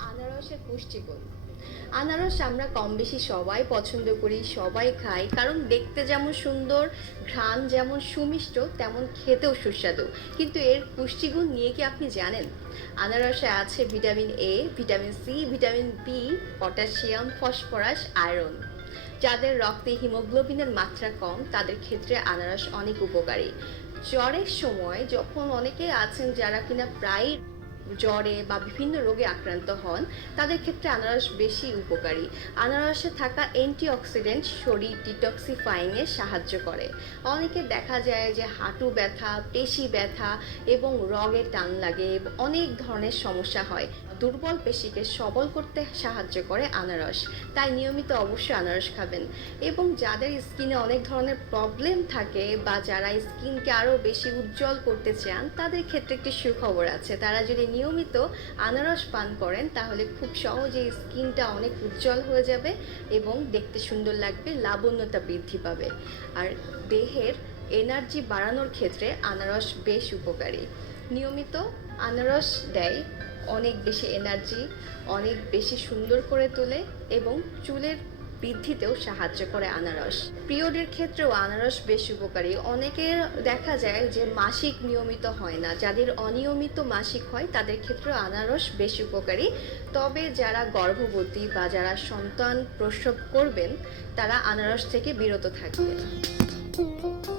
আনারসের পুষ্টিগুণ। আনারস আমরা কম বেশি সবাই পছন্দ করি, সবাই খাই, কারণ দেখতে যেমন সুন্দর, ঘ্রাণ যেমন সুমিষ্ট, তেমন খেতেও সুস্বাদু। কিন্তু এর পুষ্টিগুণ নিয়ে কি আপনি জানেন? আনারসে আছে vitamin A, vitamin C, vitamin B, potassium, phosphorus, iron. যাদের রক্তে হিমোগ্লোবিনের মাত্রা কম তাদের ক্ষেত্রে আনারস অনেক উপকারী। জ্বরের সময় যখন অনেকে আছেন যারা কিনা প্রায় জ্বরে বা বিভিন্ন রোগে আক্রান্ত হন, তাদের ক্ষেত্রে আনারস বেশি উপকারী। আনারসে থাকা অ্যান্টিঅক্সিডেন্ট শরীর ডিটক্সিফাইংয়ে সাহায্য করে। অনেকে দেখা যায় যে হাঁটু ব্যথা, পেশি ব্যথা এবং রগে টান লাগে, অনেক ধরনের সমস্যা হয়। দুর্বল পেশিকে সবল করতে সাহায্য করে আনারস। তাই নিয়মিত অবশ্যই আনারস খাবেন। এবং যাদের স্কিনে অনেক ধরনের প্রবলেম থাকে বা যারা স্কিনকে আরও বেশি উজ্জ্বল করতে চান, তাদের ক্ষেত্রে একটি সুখবর আছে। তারা যদি নিয়মিত আনারস পান করেন তাহলে খুব সহজেই স্কিনটা অনেক উজ্জ্বল হয়ে যাবে এবং দেখতে সুন্দর লাগবে, লাবণ্যতা বৃদ্ধি পাবে। আর দেহের এনার্জি বাড়ানোর ক্ষেত্রে আনারস বেশ উপকারী। নিয়মিত আনারস দেয় অনেক বেশি এনার্জি, অনেক বেশি সুন্দর করে তোলে এবং চুলের বৃদ্ধিতেও সাহায্য করে আনারস। পিরিয়ডের ক্ষেত্রেও আনারস বেশ উপকারী। অনেকের দেখা যায় যে মাসিক নিয়মিত হয় না, যাদের অনিয়মিত মাসিক হয় তাদের ক্ষেত্রেও আনারস বেশ উপকারী। তবে যারা গর্ভবতী বা যারা সন্তান প্রসব করবেন তারা আনারস থেকে বিরত থাকবে।